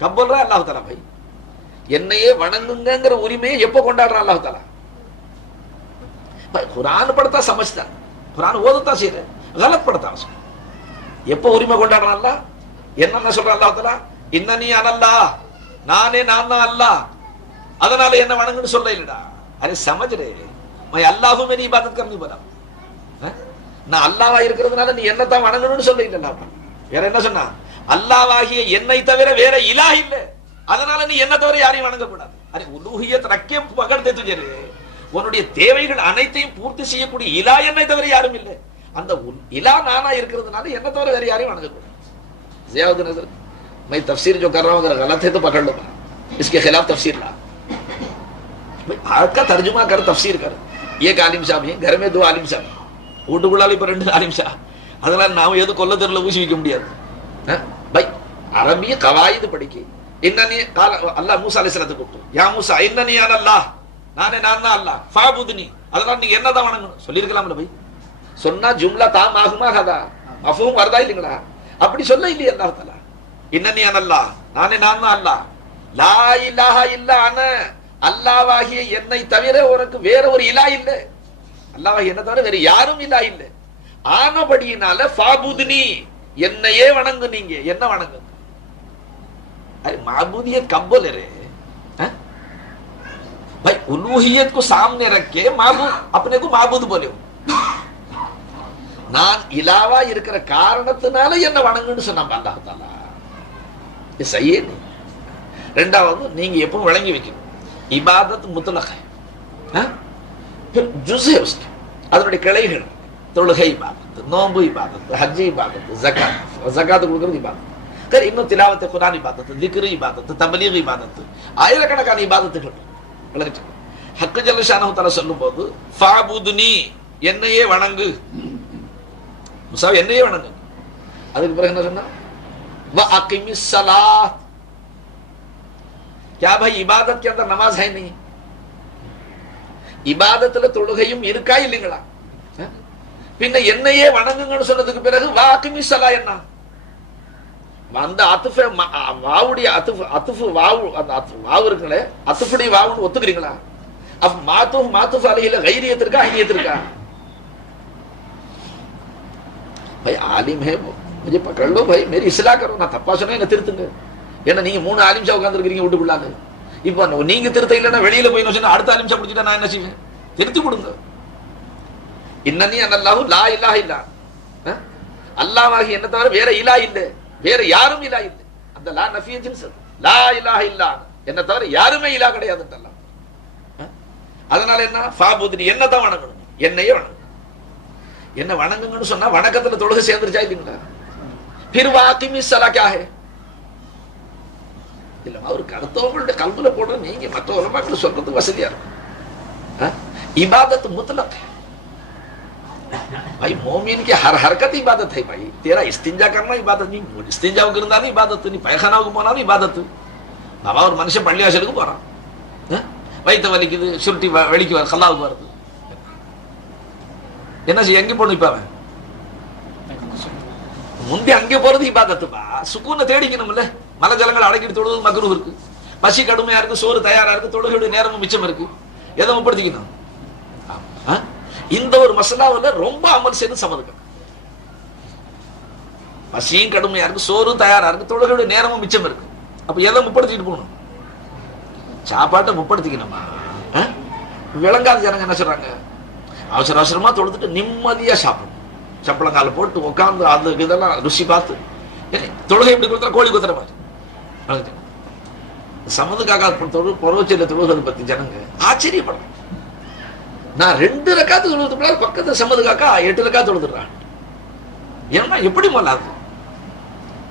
Cup बोल रहा है अल्लाह ताला भाई என்னையே வணங்குங்கங்கிற உரிமையை எப்ப கொண்டாடுறான் அல்லாஹ் தாலா குர்ஆன் पढ़ता समझता குர்ஆன் ஓதता செய்யற गलत पढ़ता எப்ப உரிமை கொண்டாடுறான் அல்லாஹ் என்ன சொல்றான் அல்லாஹ் தாலா இன்னனி அனல்லாஹ் நானே நான் தான் அல்லாஹ் அதனால என்ன வணங்குன்னு சொல்ல இல்லடா अरे समझ रहे मैं अल्लाह हूं मेरी इबादत करनी बोला நான் அல்லாஹ்வா இருக்கிறதுனால நீ என்ன தான் வணங்கணும்னு சொல்ல இல்லடா வேற என்ன சொன்னா அல்லாஹ்வாகிய என்னை தவிர வேற இலாஹ் இல்ல அதனால நீ என்ன தவிர யாரையும் வணங்க கூடாது அரே உலூஹியத் ரக்கே பகர்தே துஜே உன்னுடைய தேவைகள் அனைத்தையும் பூர்த்தி செய்யக்கூடிய இலாஹ் என்னை தவிர யாரும் இல்லை அந்த இலாஹ் நானா இருக்கிறதுனால என்ன தவிர வேற யாரையும் வணங்க கூடாது ज़ियाउद्दीन नजर मैं तफसीर जो कर रहा हूं अगर गलत है तो पकड़ लो इसके खिलाफ तफसीर ला भाई आज का तर्जुमा कर तफसीर कर एक आलिम साहब है घर में दो आलिम साहब ऊटुकुळाल இப்ப ரெண்டு ஆலிம் சாஹப் அதனால நாம ஏதோ கொல்ல தெருல ஊசி வைக்க முடியாது भाई அரபிய கவாயித் படிக்கி இன்னனி قال அல்லாஹ் மூசா அலைஹிஸ்ஸலாத்து கூப்பிட்டு யா மூசா இன்னனி அனல்லாஹ் நானே நான் தான் அல்லாஹ் ஃபஅபுத்னி அதனால நீங்க என்னதான் வணங்கணும் சொல்லி இருக்கலாம்ல भाई சொன்னா ஜும்லா தா மாஹுமா ஹதா மஃஹூம் வரதா இல்லீங்களா அப்படி சொல்ல இல்லையே அல்லாஹ் தஆலா இன்னனி அனல்லாஹ் நானே நான் தான் அல்லாஹ் லா இலாஹா இல்லா அன அல்லாஹ்வாகிய என்னை தவிர உனக்கு வேற ஒரு இலாஹ் இல்ல அல்லாஹ் என்ன தவிர வேற யாரும் இலாஹ் இல்ல ஆனபடியினால ஃபஅபுத்னி என்னையே வணங்கு நீங்க என்ன வணங்கு अरे माबूदियत कब बोले रे भाई उलूहियत को सामने रख के माबूद अपने को माबूद बोले நான் இலாவா இருக்கிற காரணத்தினால என்ன வணங்குன்னு சொன்னான் அல்லாஹ் தஆலா இது சரியே नहीं இரண்டாவது நீங்க எப்பவும் விளங்கி வைக்கணும் இபாதத் முத்லக் है फिर जुज़ है उसके அதனுடைய கிளைகள் தொழுகை இபாதத் நோன்பு இபாதத் ஹஜ் இபாதத் ஸகாத் கொடுக்கிறது இபாதத் कर इन्नो तिलावत कुरान इबादत जिक्र इबादत तबलीग इबादत ஆயிரக்கணக்கான இபாதத்துகள் விளங்கிட்டு ஹக் ஜல்ல ஷானஹு தஆலா சொல்லும்போது ஃபஅபுத்னி என்னையே வணங்கு மூசா என்னையே வணங்கு அதுக்கு பிறகு என்ன சொன்னா வ அகிமிஸ் ஸலாத் क्या भाई इबादत के अंदर नमाज है नहीं இபாதத்துல தொழுகையும் இருக்கா இல்லீங்களா பின்ன என்னையே வணங்குங்கன்னு சொன்னதுக்கு பிறகு வ அகிமிஸ் ஸலா என்ன அந்த அத்துஃப வாவுடைய அத்துஃப் வாவு அந்த வாவு இருக்குங்களே அத்துஃபுடைய வாவுன்னு ஒத்துக்கிறீங்களா अब मातुफ अलैहि गैरियत இருக்கா ஐனியத் இருக்கா भाई आलिम है मुझे पकड़ लो भाई मेरी इस्लाह करो ना தப்பா சொன்னா என்ன திருத்துங்க ஏன்னா நீங்க மூணு ஆலிம் ஷா உட்கார்ந்து இருக்கீங்க வீட்டுக்குள்ளால இப்போ நீங்க திருத்த இல்லன்னா வெளியில போய் சொன்னா அடுத்த ஆலிம் ஷா பிடிச்சிட்டா நான் என்ன செய்வேன் திருத்தி கொடுங்க இன்னனி அனல்லாஹு லா இலாஹ இல்லா அல்லாஹ்வாகி என்ன தவிர வேற இலாஹ் இல்ல வேற யாரும் இலாஹ் இல்ல அந்த லா நஃபிய ஜின்ஸ் லா இலாஹ இல்லா என்ன தவிர யாருமே இலாஹ் கிடையாதுன்னு அல்லாஹ் அதனால என்ன ஃபஅபுத்னி என்னதான் வணங்கணும் என்னையே வணங்கு என்ன வணங்குங்கன்னு சொன்னா வணக்கத்துல தொழுகை சேர்ந்துருச்சா இல்லீங்களா फिर वाकिमिस ஸலா क्या है இல்ல அவருக்கு அடுத்தவங்களுடைய கல்புல போடுற நீங்க மற்ற உலமாக்கள் சொல்றது வசதியா இருக்கும் இபாதத் முத்லக் भाई मोमिन की हर हरकत इबादत है भाई तेरा इस्तिंजा करना इबादत नहीं इस्तिंजा करना नहीं इबादत नहीं पैखाना போனா இபாதத் பாபா ஒரு மனுஷன் பள்ளிவாசலுக்கு போறான் வயித்து வலிக்குது சுருட்டி வெளிக்கு வர கல்லாவுக்கு வருது என்ன செய்ய எங்க போகணும் இப்ப அவன் முந்தி அங்கே போறது இபாதத்துப்பா சுக்கூனை தேடிக்கணும்ல மலை ஜலங்கள் அடக்கிட்டு தொழுவது மக்ரூஹ் இருக்கு பசி கடுமையா இருக்கு சோறு தயாரா இருக்கு தொழுகையுடைய நேரமும் மிச்சம் இருக்கு எதை முற்படுத்திக்கணும் இந்த ஒரு மசாலாவுல ரொம்ப அமல் செய்து சம்மதுக்கணும் பசியும் கடுமையா இருக்கு சோறும் தயாரா இருக்கு தொழுகையுடைய நேரமும் மிச்சம் இருக்கு அப்ப எதை முற்படுத்திட்டு போகணும் சாப்பாட்டை முற்படுத்திக்கணுமா விளங்காத ஜனங்க என்ன சொல்றாங்க அவசர அவசரமா தொழுதுட்டு நிம்மதியா சாப்பிடணும் சப்பளங்கால போட்டு உட்காந்து அது இதெல்லாம் ருசி பார்த்து தொழுகை எப்படி கொடுத்தா கோழி குத்துற மாதிரி சமதுக்காக பொறவச்சல தொழுகிறது பத்தி ஜனங்க ஆச்சரியப்படும் நான் 2 ரக்காத்து தொழுது பக்கத்துல சம்மதுக்காக்கா 8 ரக்காத்து தொழுதுறான் ஏன்னா எப்படி மல்லாது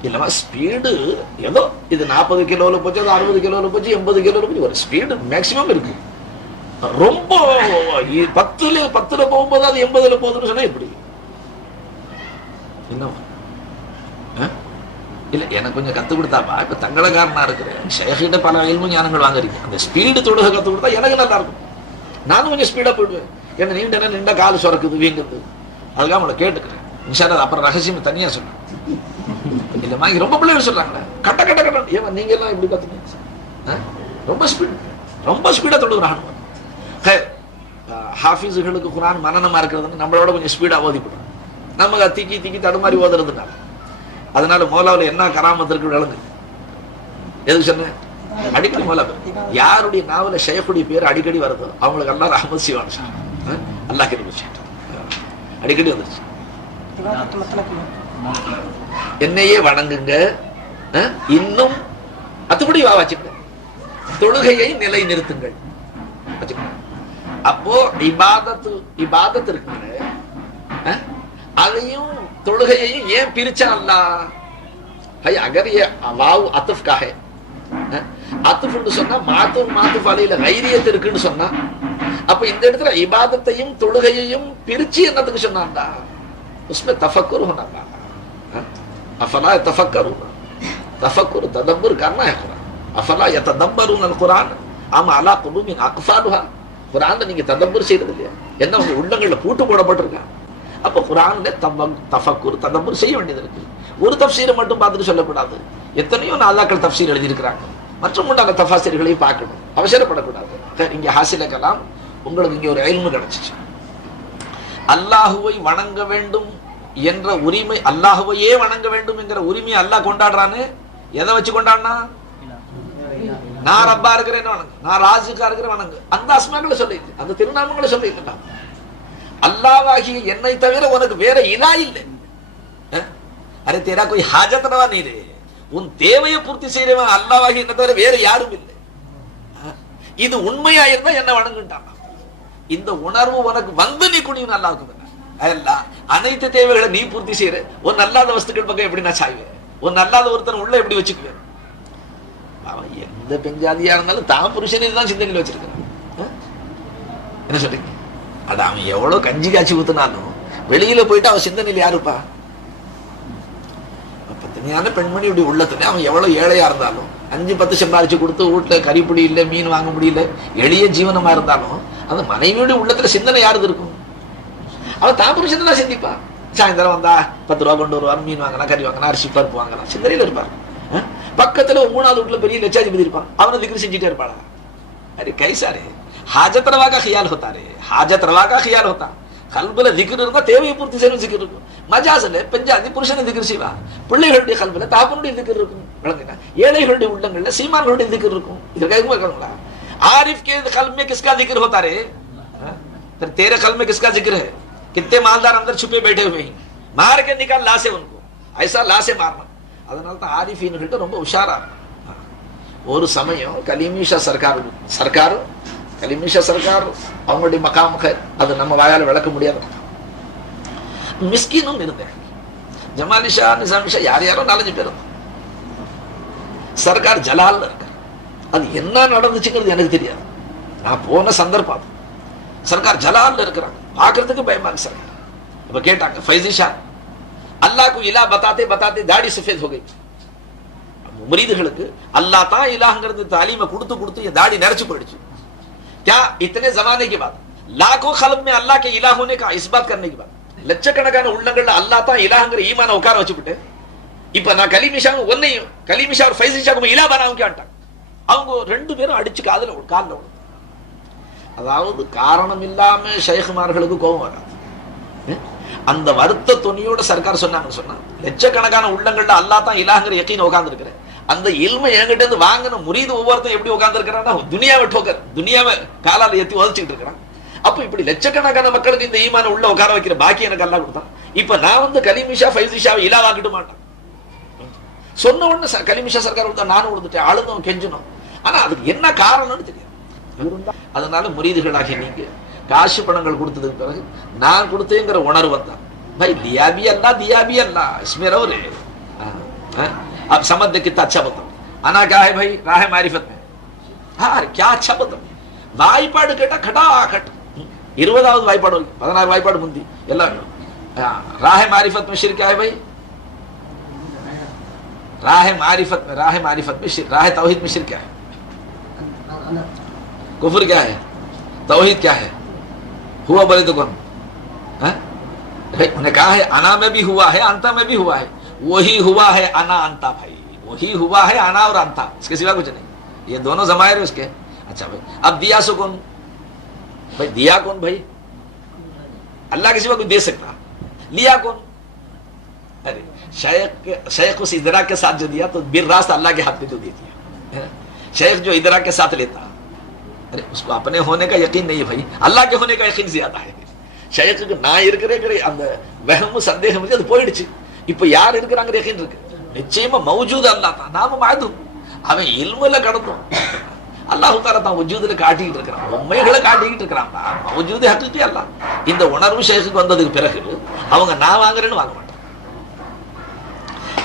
இல்லவா ஸ்பீடு ஏதோ இது 40 கிலோல போச்சு அது 60 கிலோல போச்சு 80 கிலோல போச்சு ஒரு ஸ்பீடு மேக்சிமம் இருக்கு ரொம்ப 10ல போகும்போது அது 80ல போகுதுன்னு சொன்னா எப்படி என்ன இல்ல எனக்கு கொஞ்சம் கத்து கொடுத்தாப்பா இப்ப தங்களக்காரனா இருக்கிறேன் ஷேகிட்ட பல இல்மு ஞானங்கள் வாங்குறீங்க அந்த ஸ்பீடு தொழுகை கத்து கொடுத்தா எனக்கு நல்லா இருக்கும் நானும் கொஞ்சம் ஸ்பீடா போயிடுவேன் ஏன்னா நீண்ட கால் சுரக்குது வீங்குது அதுக்காக உங்களை கேட்டுக்கிறேன் இன்ஷா அல்லாஹ் அப்புறம் ரகசியம் தனியா சொல்றேன் இல்லம்மா ரொம்ப பிள்ளைகள் சொல்றாங்களே கட்ட கட்ட கட்ட. ஏன் நீங்க எல்லாம் இப்படி பார்த்தீங்க? ரொம்ப ஸ்பீடா தொழுகிறான். ஹாஃபிஸுகளுக்கு குரான் மனநமா இருக்கிறதுன்னு நம்மளோட கொஞ்சம் ஸ்பீடா ஓதிப்படும். நம்ம திக்கி திக்கி தடுமாறி ஓதுறதுனால. அதனால மௌலாவில் என்ன கராமத்து இருக்கு விளங்கு. எதுக்கு சொன்ன? அடிக்கடி மௌலா யாருடைய நாவல ஷேஃபுடைய பேர் அடிக்கடி வருதோ அவங்களுக்கு அல்லா ரஹ்மத் செய்வான். அல்லாஹ் கிருபை அடிக்கடி வந்துருச்சு. என்னையே வணங்குங்க, இன்னும் அத்துப்படி வாச்சிக்க, தொழுகையை நிலை நிறுத்துங்கள். அப்போ இபாதத் இருக்குங்க, அதையும் தொழுகையையும் ஏன் பிரிச்சா அல்லாஹ்? அகர் ये वाव अतफ का है, அத்துஃப்னு சொன்னா மாத்துஃப் மாத்துஃப் அலையில கைரியத் இருக்குன்னு சொன்னா, அப்ப இந்த இடத்துல இபாதத்தையும் தொழுகையையும் பிரிச்சு என்னத்துக்கு சொன்னான்டா? उसमें तफक्कुर होना था. अफला यतफक्करून, तफक्कुर तदब्बुर करना है कुरान. अफला यतदब्बरून القرآن अम अला قلوب अقفالها. குரான்ல நீங்க ததப்பூர் செய்யறது இல்லையா? என்ன உங்க உள்ளங்கள்ல பூட்டு போடப்பட்டிருக்கா? அப்ப குரான்ல தஃபக்குர் ததப்பூர் செய்ய வேண்டியது இருக்கு. ஒரு தஃப்சீரை மட்டும் பார்த்துட்டு சொல்லக்கூடாது. எத்தனையோ நாலாக்கள் தஃப்சீர் எழுதியிருக்கிறாங்க. மற்றும் அந்த தஃபாசீர்களையும் பார்க்கணும், அவசரப்படக்கூடாது. இங்க ஹாசில கலாம் உங்களுக்கு இங்க ஒரு இல்மு கிடைச்சிச்சு. அல்லாஹுவை வணங்க வேண்டும் என்ற உரிமை, அல்லாஹுவையே வணங்க வேண்டும் என்கிற உரிமையை அல்லாஹ் கொண்டாடுறான்னு எதை வச்சு கொண்டாடினா? நான் ரப்பா இருக்கிறேன் வணங்கு, நான் ராஜுக்கா இருக்கிறேன் வணங்கு. அந்த அஸ்மாக்களை சொல்லி, அந்த திருநாமங்களை சொல்லி இல்ல. அல்லாஹ்வாகிய என்னை தவிர உனக்கு வேற இலா இல்லை. அரே தேரா கோய் ஹாஜத் ரவா நீ ரே, உன் தேவையை பூர்த்தி செய்யறவன் அல்லாஹ்வாகிய என்னை தவிர வேற யாரும் இல்லை. இது உண்மையா இருந்தா என்ன வணங்குட்டான். இந்த உணர்வு உனக்கு வந்து நீ குனியும் அல்லாஹ்வுக்கு. அனைத்து தேவைகளை நீ பூர்த்தி செய்யற. ஒரு நல்லாத வஸ்துக்கள் பக்கம் எப்படி நான் சாய்வேன்? ஒரு நல்லாத ஒருத்தன் உள்ள எப்படி வச்சுக்குவேன்? அவன் எந்த பெஞ்சாதியா இருந்தாலும் தான் புருஷனை தான் சிந்தனையில் வச்சிருக்கான். என்ன சொல்றீங்க? அது அவன் எவ்வளவு கஞ்சி காய்ச்சி ஊத்துனாலும் வெளியில போயிட்டு அவன் சிந்தனையில் யாருப்பா? பத்தினியான பெண்மணி இப்படி உள்ளத்துல அவன் எவ்வளவு ஏழையா இருந்தாலும் 5-10 சம்பாரிச்சு கொடுத்து வீட்டுல கறிப்பிடி இல்லை, மீன் வாங்க முடியல, எளிய ஜீவனமா இருந்தாலும் அந்த மனைவியுடைய உள்ளத்துல சிந்தனை யாருது இருக்கும்? அவன் தான் புருஷன் தான் சிந்திப்பா. சாயந்தரம் வந்தா 10 ரூபா கொண்டு வருவார், மீன் வாங்கலாம், கறி வாங்கலாம், அரிசி பருப்பு வாங்கலாம், சிந்தனையில இருப்பார். பக்கத்துல 3வது வீட்டுல பெரிய லட்சாதிபதி இருப்பான், அவனை திக்ரு செஞ்சுட்டே இருப்பாளா? அரே கைசாரே ஹாஜத் ரவா கா ख्याल होता रे, हाजत रवा का ख्याल होता. கல்புல திக்ர் இருந்தா தேவையை பூர்த்தி செய்யணும் திக்ர் இருக்கும். மஜாஸ்ல பெஞ்சாதி புருஷனை திக்ர் செய்வா, பிள்ளைகளுடைய கல்புல தாப்பனுடைய திக்ர் இருக்கும். விளங்குனா ஏழைகளுடைய உள்ளங்கள்ல சீமான்களுடைய திக்ர் இருக்கும். இது கேட்குமா கேட்குங்களா? आरिफ के कल्ब में किसका जिक्र होता रे? तेरे कल्ब में किसका जिक्र है? कितने मालदार अंदर छुपे बैठे हुए हैं, मार के निकाल लासे उनको, ऐसा लासे मारना. அதனால தான் ஆரிஃபீன்கிட்ட ரொம்ப உஷாரா. ஒரு சமயம் கலீமிஷா சர்க்கார் கலீமிஷா சர்க்கார் அவங்களுடைய மகாமுக, அது நம்ம வாயால விளக்க முடியாது. மிஸ்கினும் இருந்தேன். ஜமாலிஷா நிசாமிஷா யார் யாரோ 4-5 பேர். சர்க்கார் ஜலால்ல இருக்க. அது என்ன நடந்துச்சுங்கிறது எனக்கு தெரியாது. நான் போன சந்தர்ப்பம் சர்க்கார் ஜலால்ல இருக்கிறாங்க, பாக்குறதுக்கு பயமா இருக்கு. சர்க்கார் இப்ப கேட்டாங்க, ஃபைசி ஷா अल्लाह को इला बताते बताते दाढ़ी सफेद हो गई. मुरीदुகளுக்கு अल्लाह தான் இலாஹ்ங்கிறது தாலீமை கொடுத்து கொடுத்து ये दाढ़ी நரச்சு போயிடுச்சு. क्या इतने जमाने के बाद लाखों खल्ब में अल्लाह के इलाह होने का इस बात करने के बाद லட்சக்கணக்கான உள்ளங்கள்ல அல்லாஹ் தான் இலாஹ்ங்கற ஈமான உட்கார வச்சுட்டு இப்ப நான் கலீமிஷா ஒன்னையும் கலீமிஷா और ஃபைசி ஷாக்கு இலா பனாவும் கேட்டாங்க. அவங்க 2 பேரும் அடிச்சு காதுல கால்ல. அதாவது காரணம் இல்லாம ஷைഖ்மார்களுக்கு கோபம் வராது. அந்த வருத்த துணியோட சர்க்கார் சொன்னாங்கன்னு சொன்னா, லட்சக்கணக்கான உள்ளங்கள்ல அல்லாஹ் தான் இலாஹ்ங்கற யகீன் உட்கார்ந்து இருக்கிறேன். அந்த இல்மை என்கிட்ட இருந்து வாங்கின முரீது ஒவ்வொருத்தரும் எப்படி உட்கார்ந்து இருக்கிறான்னா, துனியாவை டோக்கர், துனியாவை காலால ஏத்தி உதச்சிட்டு இருக்கிறான். அப்ப இப்படி லட்சக்கணக்கான மக்களுக்கு இந்த ஈமான உள்ள உட்கார வைக்கிற பாக்கி எனக்கு அல்லாஹ் கொடுத்தான். இப்ப நான் வந்து கலீமிஷா ஃபைசி ஷாவை இலாவாக்கிட்டு மாட்டேன். சொன்ன உடனே கலீமிஷா சர்க்கார் கொடுத்தா நானும் கொடுத்துட்டேன், அழுதும் கெஞ்சணும். ஆனா அதுக்கு என்ன காரணம்னு தெரியாது. அதனால முரீதுகளாகி நீங்க காசு பணங்கள் கொடுத்ததுக்கு பிறகு நான் கொடுத்தேங்கிற உணர்வு வந்தா, भाई दिया भी अल्लाह इसमें रहो रे. अब समझ दे कितना अच्छा बताओ. आना क्या है भाई? राह मारिफत में. हाँ क्या अच्छा बताओ. வாய்ப்பாடு கேட்டா கட்டாகட் 20வது வாய்ப்பாடு 16 வாய்ப்பாடு முந்தி எல்லாம். राह मारिफत में शिर्क क्या है भाई? राह मारिफत में शिर्क, राह तौहीद में शिर्क क्या है? कुफ्र क्या है? तौहीद क्या है? हुआ बोले तो कौन? उन्हें कहा है अना में भी हुआ है, अंता में भी हुआ है. वही हुआ है अना अंता भाई. वही हुआ है आना और अंता, इसके सिवा कुछ नहीं, ये दोनों जमायर उसके। अच्छा भाई, अब दिया सो कौन भाई? दिया कौन भाई? अल्लाह के सिवा कोई दे सकता? लिया कौन? अरे शेख उस इदरा के साथ जो दिया तो बिर रास्त अल्लाह के हाथ में जो दे दिया। शेख जो इदरा के साथ लेता, अरे उसको अपने होने का यकीन नहीं है भाई, अल्लाह के होने का यकीन ज्यादा है। ஷேக்கு நான் இருக்கிறேன் அந்த வஹம் சந்தேகம் அது போயிடுச்சு. இப்ப யார் இருக்கிறாங்க யகீன் இருக்கு. நிச்சயமா மௌஜூத் அல்லாஹ் தான், நாம மாதும். அவன் இல்முல கடந்தோம், அல்லாஹ் தஆலா தான் வஜூதுல காட்டிட்டு இருக்கான், உண்மைகளை காட்டிட்டு இருக்கான். மௌஜூத் ஹக்கீகி அல்லாஹ். இந்த உணர்வு ஷேக்குக்கு வந்ததுக்கு பிறகு அவங்க நான் வாங்குறேன்னு வாங்க மாட்டாங்க.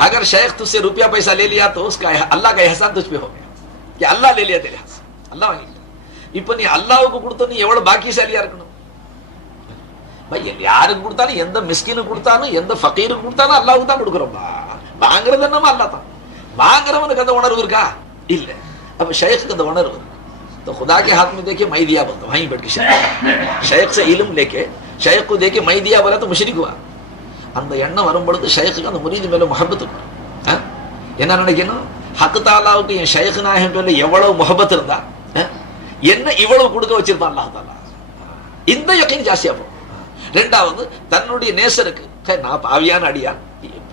अगर शेख तुझसे रुपया पैसा ले लिया तो उसका अल्लाह का एहसान तुझ पे हो गया कि अल्लाह ले लिया तेरे हाथ से, अल्लाह वांगिட்ட. இப்போ நீ அல்லாஹ்வுக்கு கொடுத்த நீ எவ்வளவு பாக்கியசாலியா இருக்கணும் भाई. யாருக்கு கொடுத்தாலும், எந்த மிஸ்கினுக்கு கொடுத்தாலும், எந்த ஃபகீருக்கு கொடுத்தாலும் அல்லாஹ்வுக்கு தான் கொடுக்குறோம்பா. வாங்குறது என்னமா அல்லாஹ் தான். வாங்குறவனுக்கு அந்த உணர்வு இருக்கா? இல்ல. अब शेख का उणर्व तो खुदा के हाथ में देखिए मैं दिया बोलता, वहीं बैठ के शेख से इल्म लेके शेख को देके मैं दिया बोला तो मुशरिक हुआ. அந்த எண்ணம் வரும்பொழுது ஷேக்குக்கு அந்த முரீது மேல முஹப்பத் இருக்கும். என்ன நினைக்கணும்? ஹக் தாலாவுக்கு என் ஷேக் நாயகம் பேர்ல எவ்வளவு முஹப்பத் இருந்தா என்ன இவ்வளவு கொடுக்க வச்சிருப்பான் அல்லாஹ் தாலா. இந்த யகீன் ஜாஸ்தியா போகும். ரெண்டாவது, தன்னுடைய நேசருக்கு நான் பாவியான அடியான்,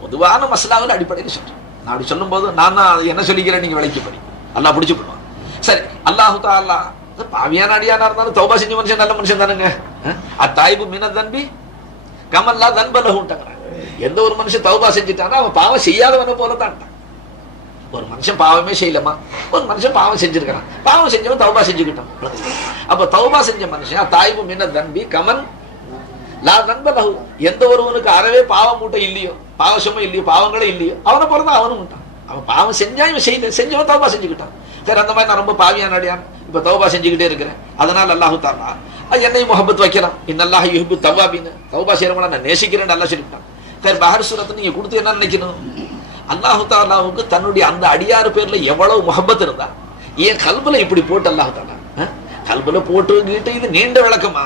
பொதுவான மஸ்லாவில் அடிப்படையில் சொல்றேன். நான் அப்படி சொல்லும் போது நான் என்ன சொல்லிக்கிறேன் நீங்க விளக்கி படி, அல்லாஹ் பிடிச்சு போடுவான். சரி, அல்லாஹு தாலா பாவியான அடியானா இருந்தாலும் தௌபா செஞ்ச மனுஷன் நல்ல மனுஷன் தானுங்க. அத்தாயிபு மின தன்பி கமல்லா தன்பலஹுன்றாங்க. எந்த ஒரு மனுஷன் தௌபா செஞ்சுட்டானா அவன் பாவம் செய்யாதவன போலதான். ஒரு மனுஷன் பாவமே செய்யலமா, ஒரு மனுஷன் பாவம் செஞ்சிருக்கான், பாவம் செஞ்சவன் தௌபா செஞ்சுக்கிட்டான். அப்ப தௌபா செஞ்ச மனுஷன் அத்தாயிபு மின தன்பி கமன் லா தன்பலஹு, எந்த ஒருவனுக்கு அறவே பாவம் மூட்டை இல்லையோ, பாவசமும் இல்லையோ, பாவங்களே இல்லையோ, அவனை போலதான் அவனும் உண்டான். அவன் பாவம் செஞ்சா இவன் செஞ்சவன் தௌபா செஞ்சுக்கிட்டான். சரி, அந்த மாதிரி நான் ரொம்ப பாவியான அடியான், இப்ப தௌபா செஞ்சுக்கிட்டே இருக்கிறேன், அதனால அல்லாஹு தஆலா என்னை முஹப்பத் வைக்கலாம். இன்னல்லாஹ் யுஹிப்பு தவ்வாபீன், தௌபா செய்றவங்கள நான் நேசிக்கிறேன்னு அல்லாஹ் சொல்லிட்டான். சரி, பஹர் சூரத்தை நீங்க கொடுத்து என்ன நினைக்கணும்? அல்லாஹு தஆலாவுக்கு தன்னுடைய அந்த அடியார் பேர்ல எவ்வளவு முஹப்பத் இருந்தா என் கல்புல இப்படி போட்டு அல்லாஹு தஆலா கல்புல போட்டு இது நீண்ட விளக்கமா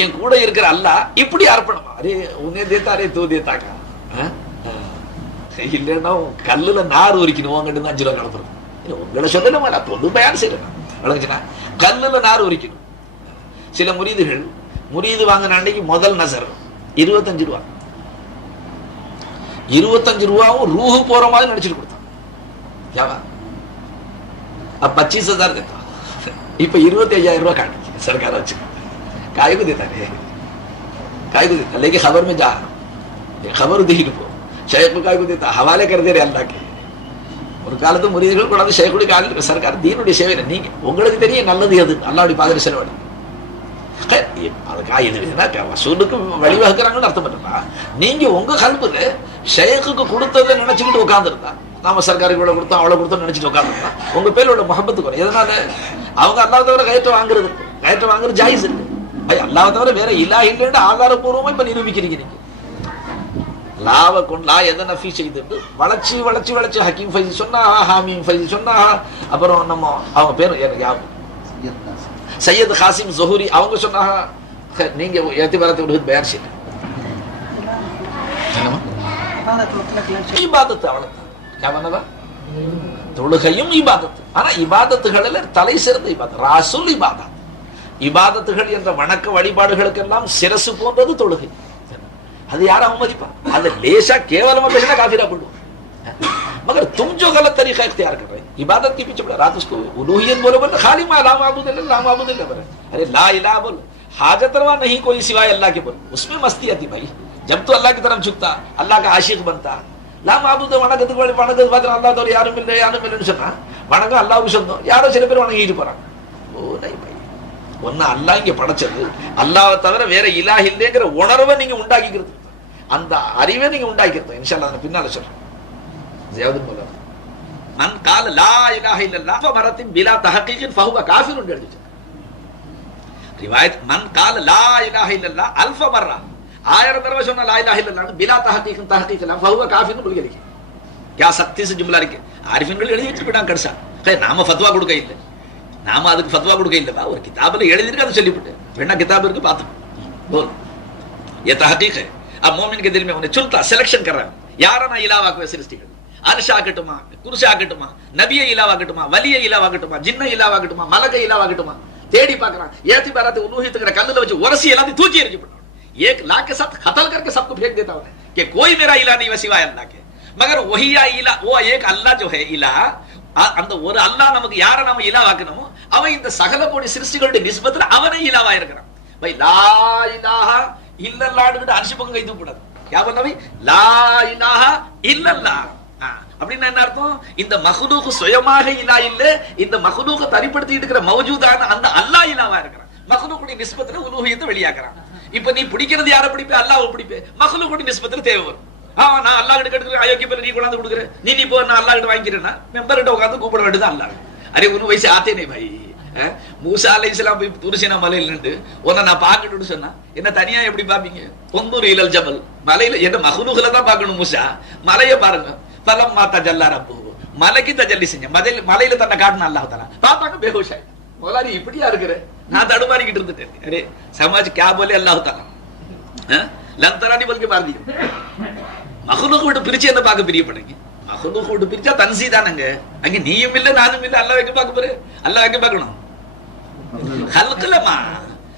என் கூட இருக்கிற அல்லாஹ் இப்படி அர்ப்பணமா, அரே உன்னே தேத்தா அரே தூ தேத்தாக்கா. இல்லைன்னா கல்லுல நார் உரிக்கணும் உங்ககிட்ட 5 ரூபா கலப்புறது. உங்களை சொல்லல பொது பயன் செய்யலாம் விளங்குச்சுன்னா, கல்லுல நார் உரிக்கணும். சில முரீதுகள் முரீது வாங்கின அன்னைக்கு முதல் நசர் 25 ரூபா, 25 ரூபாவும் ரூஹு போற மாதிரி நடிச்சுட்டு கொடுத்தான். யாவா अब 25,000 देता, இப்ப 25,000 ரூபாய் காட்டுச்சு सरकार வச்சு. काय को देता है, काय को देता, लेकिन खबर में जा खबर दी को शेख को काय को देता, हवाले कर दे रहे अल्लाह के. ஒரு காலத்து முரீதுகள் கொண்டாந்து ஷேக்குடைய காலில் சர்க்கார் தீனுடைய சேவை நீங்க உங்களுக்கு தெரியும் நல்லது எது, அல்லாஹ்வுடைய பாதையில செலவழி. அதுக்காக இது வசூலுக்கு வழிவகுக்கிறாங்கன்னு அர்த்தம் பண்ணா, நீங்க உங்க கல்புல ஷேக்குக்கு கொடுத்ததை நினைச்சுக்கிட்டு உட்கார்ந்துருந்தா, நாம சர்க்காருக்கு இவ்வளவு கொடுத்தோம் அவ்வளவு கொடுத்தோம் நினைச்சிட்டு உட்கார்ந்துருந்தா உங்க பேர்ல உள்ள முஹப்பத்து குறையும். எதனால? அவங்க அல்லாஹ் தவிர கயற்றம் வாங்குறது, கயற்றம் வாங்குறது ஜாயிஸ் இல்லை. அல்லாஹ் தவிர வேற இலாஹ் இல்லைன்னு ஆதாரபூர்வமா இப்ப நிரூபிக்கிறீங்க. நீங்க லாவை கொண்டு லா எதை நஃபி செய்துட்டு வளைச்சி வளைச்சி வளைச்சி ஹக்கீம் ஃபைஸ் சொன்னா, ஹாமீம் ஃபைஸ் சொன்னா, அப்புறம் நம்ம அவங்க பேர் எனக்கு யாவும் சையத் காசிம் ஜஹூரி அவங்க சொன்னாங்க. நீங்க எத்திபாரத்தை விடுவது பேர் செய்ய இபாதத்து அவ்வளவுதான். தொழுகையும் இபாதத்து. ஆனா இபாதத்துகளில் தலை சிறந்த இபாதத் ராசுல் இபாதத். இபாதத்துகள் என்ற வணக்க வழிபாடுகளுக்கெல்லாம் சிரசு போன்றது தொழுகை. அது யாரும் அவமதிப்பா? அது லேசா கேவலமா பேசினா காஃபிரா போடுவோம். मगर तुम जो गलत तरीका इख्तियार कर रहे हैं इबादत के पीछे रात उसको उलूहियत बोलो बोले खाली मा ला माबूद इल्लल्लाह ला माबूद इल्लल्लाह बोले, अरे ला इलाहा बोल, हाजत रवा नहीं कोई सिवाय अल्लाह के बोल, उसमें मस्ती आती भाई. जब तो अल्लाह की तरफ झुकता, अल्लाह का आशिक बनता, லா மாபூத வணக்கத்துக்கு வணக்கத்து பார்த்து அல்லா தவிர யாரும் இல்லை யாரும் இல்லைன்னு சொன்னா வணக்கம் அல்லாஹ்வுக்கு சொந்தம். யாரோ சில பேர் வணங்கிட்டு போறாங்க. ஓ நை பாய், ஒன்னு அல்லாஹ் இங்க படைச்சது, அல்லாஹ்வை தவிர வேற இலாஹ் இல்லைங்கிற உணர்வை நீங்க உண்டாக்கிக்கிறது, அந்த அறிவை நீங்க உண்டாக்கிறது. இன்ஷா அல்லாஹ் நான் பின்னால சொல்றேன். ஜியாதுல் மௌலா மன் கால லா இலாஹ இல்லல்லாஹ் ஃபமரத்தின் பிலா தஹகீகின் ஃபஹுவ காஃபிருன் எழுதிச்சு. ரிவாயத் மன் கால லா இலாஹ இல்லல்லாஹ் அல்ஃப மர்ரா, 1000 தடவை சொன்ன லா இலாஹ இல்லல்லாஹ் பிலா தஹகீகின் தஹகீக் இல்ல ஃபஹுவ காஃபிருன் எழுதிச்சு. क्या சக்தி से जुमला இருக்கு. ஆரிஃபின்கள் எழுதி வச்சிருக்காங்க கடைசா. நாம ஃபத்வா கொடுக்க இல்லை, நாம அதுக்கு ஃபத்வா கொடுக்க இல்லப்பா. ஒரு கிதாபில் எழுதி இருக்கு, அதை சொல்லிவிட்டு வேணா கிதாப் இருக்கு பார்த்து बोल ये तहकीक है. अब मोमिन के दिल में उन्हें चुनता सिलेक्शन कर रहा है, यार ना इलावा को सृष्टि कर. அர்ஷாகட்டுமா, குர்ஷாகட்டுமா, நபியை இலாவாகட்டுமா, வலியை இலாவாகட்டுமா, ஜின்ன இலாவாகட்டுமா, மலக இலாவாகட்டுமா, தேடி பார்க்கறான். ஏத்திபாரத் உலூஹியத்துங்கிற கல்லுல வச்சு உரசி எல்லாத்தையும் தூக்கி எறிஞ்சு போடுறான். एक लाख के साथ कत्ल करके सबको फेंक देता हूं कि कोई मेरा इला नहीं सिवाय अल्लाह के. मगर वही इला, वो एक अल्लाह जो है इला, அந்த ஒரு அல்லாஹ் நமக்கு யார நாம இலாவாக்கணுமோ அவன் இந்த சகல கோடி சிருஷ்டிகளுடைய நிஸ்பத்துல அவனே இலாவா இருக்கிறான். பை லா இலாஹா இல்லல்லாஹ்னு அரிசி பக்கம் கைது கூடாது. क्या बोलना भाई? லா இலாஹா இல்லல்லாஹ். அப்படின்னா என்ன அர்த்தம்? இந்த மஹ்லூக் சுயமாக இலா இல்ல, இந்த மஹ்லூக தரிப்படுத்தி இருக்கிற மௌஜூதான அந்த அல்லாஹ் இலாவா இருக்கிறான். மஹ்லூக்குடைய நிஸ்பத்துல உலூஹியத்தை வெளியாக்குறான். இப்ப நீ பிடிக்கிறது யாரை பிடிப்பே? அல்லாஹ்வை பிடிப்பே. மஹ்லூக்குடைய நிஸ்பத்துல தேவை வரும். நான் அல்லாஹ் கிட்ட கேட்கிறேன், அயோக்கிய பேர் நீ கொண்டாந்து கொடுக்குற, நீ போ, நான் அல்லாஹ் கிட்ட வாங்கிக்கிறேன்னா மெம்பர் கிட்ட உட்காந்து கூப்பிட வேண்டியது அல்லாஹ். அரே ஒன்னும் வயசு ஆத்தே நே பாய். மூசா அலைஹிஸ்ஸலாம் போய் துர்சினா மலையில நின்று உன்னை நான் பார்க்கணும்னு சொன்னா என்ன தனியா எப்படி பாப்பீங்க? தொந்தூர் இலல் ஜபல், மலையில என்ன மஹ்லூக்ல தான் பார்க்கணும். மூசா மலையை பாருங்க. ஃபலம்மா தஜல்லா ரப்புஹு, மலைக்கு தஜல்லி செஞ்ச மலையில தன்னை காட்டின அல்லாஹ் தஆலா பார்த்தாங்க பேஹோஷ் ஆயிட்டான். மௌலாரி இப்படியா இருக்கிற? நான் தடுமாறிக்கிட்டு இருந்துட்டேன். அரே சமாஜ் क्या बोले अल्लाह ताला லந்தரானி बल्कि मार दिया. மஹ்லூக் விட்டு பிரிச்சு என்ன பார்க்க பிரியப்படுங்க? மஹ்லூக் விட்டு பிரிச்சா தன்சி தானங்க. அங்க நீயும் இல்ல நானும் இல்ல, அல்லாஹ் வைக்க பார்க்க போற, அல்லாஹ் வைக்க பார்க்கணும். ஹல்குலமா